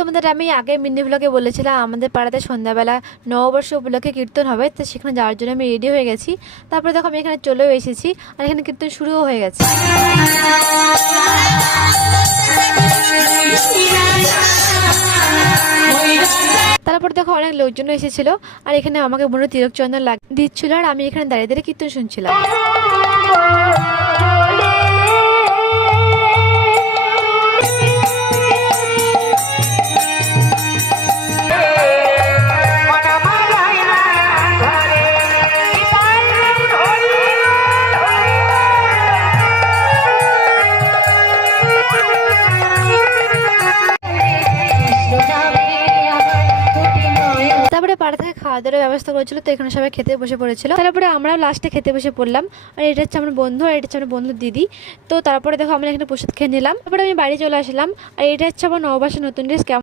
তোমাদের আমি আগে মিনি ব্লগে বলেছিলাম আমাদের পাড়াতে সন্ধ্যাবেলা নববর্ষ উপলক্ষে কীর্তন হবে, তো সেখানে যাওয়ার জন্য আমি রেডি হয়ে গেছি। তারপরে দেখো আমি এখানে চলেও এসেছি, আর এখানে কীর্তন শুরুও হয়ে গেছে। তারপর দেখো অনেক লোকজন এসেছিল, আর এখানে আমাকে মনে তিলক চন্দন দিচ্ছিল, আর আমি এখানে দাঁড়িয়ে দাঁড়িয়ে কীর্তন শুনছিলাম। তারপরে পাড়া থেকে খাওয়া দাওয়ার ব্যবস্থা করেছিল, তো এখানে সবাই খেতে বসে পড়েছিল। তারপরে আমরাও লাস্টে খেতে বসে পড়লাম, আর এটা হচ্ছে আমার বন্ধু, আর এটা হচ্ছে আমার বন্ধুর দিদি। তো তারপরে দেখো আমরা এখানে প্রসাদ খেয়ে নিলাম, তারপরে আমি বাড়ি চলে আসলাম। আর এটা হচ্ছে আমার নববর্ষের নতুন ড্রেস।